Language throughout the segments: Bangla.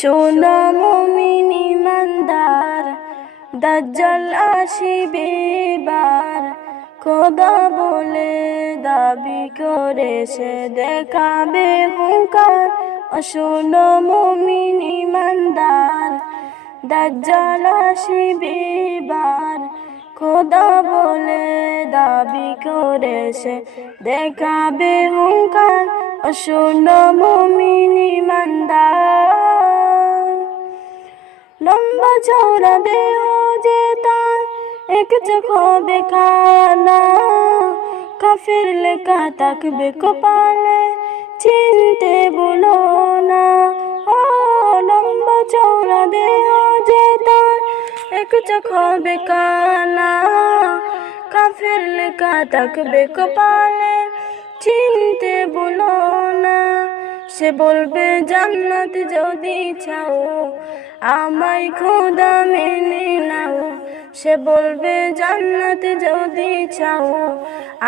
শোনো মুমিন ইমানদার, দাজ্জাল আসিবে এবার। খোদা বলে দাবি করে সে দেখাবে হুঙ্কার। শোনো মুমিন ইমানদার, দাজ্জাল আসিবে এবার। খোদা বলে দাবি করে সে দেখাবে হুঙ্কার। শোনো মুমিন ইমানদার, লম্বা চওড়া দেহ যে তার, এক চোখ হবে কানা। কাফের লেখা থাকবে কপালে, চিনতে বলো না। ও লম্বা চওড়া দেহ যে তার, এক চোখ হবে কানা। কাফের লেখা থাকবে কপালে, চিনতে বলো না। সে বলবে জান্নাত যদি চাও, আমায় খোদা মেনে নাও। সে বলবে জান্নাত যদি চাও,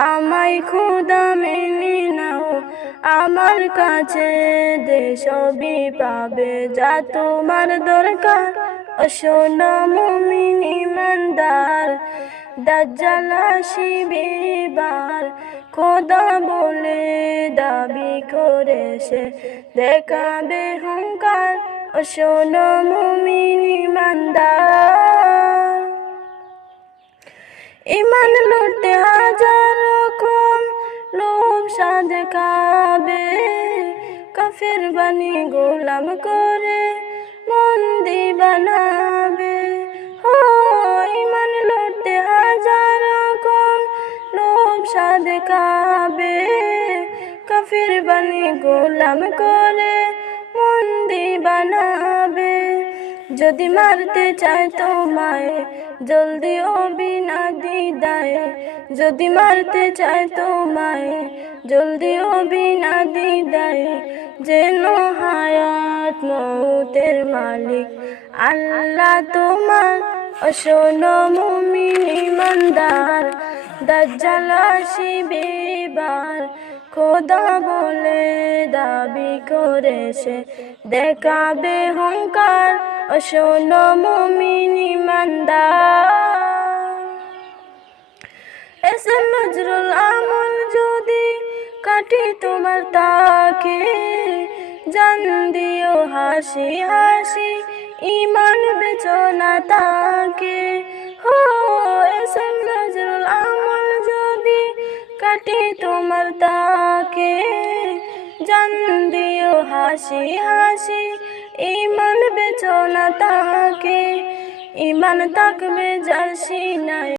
আমায় খোদা মেনে নাও। আমার কাছে দে সবই পাবে যা তোমার দরকার। শোনো মুমিন ইমানদার, দাজ্জাল আসিবে এবার। খোদা বলে দাবি করে সে দেখাবে হুঙ্কার। শোনো মুমিন ইমানদার, ইমান লুটতে হাজার রকম লোভ সাধকাবে। কাফের বানি গোলাম করে বন্দি বানাবে। ও ইমান লুটতে হাজার রকম লোভ সাধকাবে। কাফের বানি গোলাম করে বন্দি বানাবে। যদি মারতে চায় তোমায় জলদি ও বিনা দ্বিধায়। যদি মারতে চায় তোমায় জলদি ও বিনা দ্বিধায়। যেন হায়াত মউতের মালিক আল্লাহ তোমার। শোনো মুমিন ইমানদার, দাজ্জাল আসিবে এবার। খোদা বলে দাবি করে সে দেখাবে হুঙ্কার। শোনো মুমিন ইমানদার, এসে নজরুল আমল যদি কাটি তোমার তাকে। জান দিও হাসি হাসি, ইমান বেচো না তাকে। হো এসে নজরুল আমল যদি কাটি তোমার তাকে। জান দিও হাসি হাসি, ইমান বেচো না তাকে। ইমান থাকবে যার সিনায়।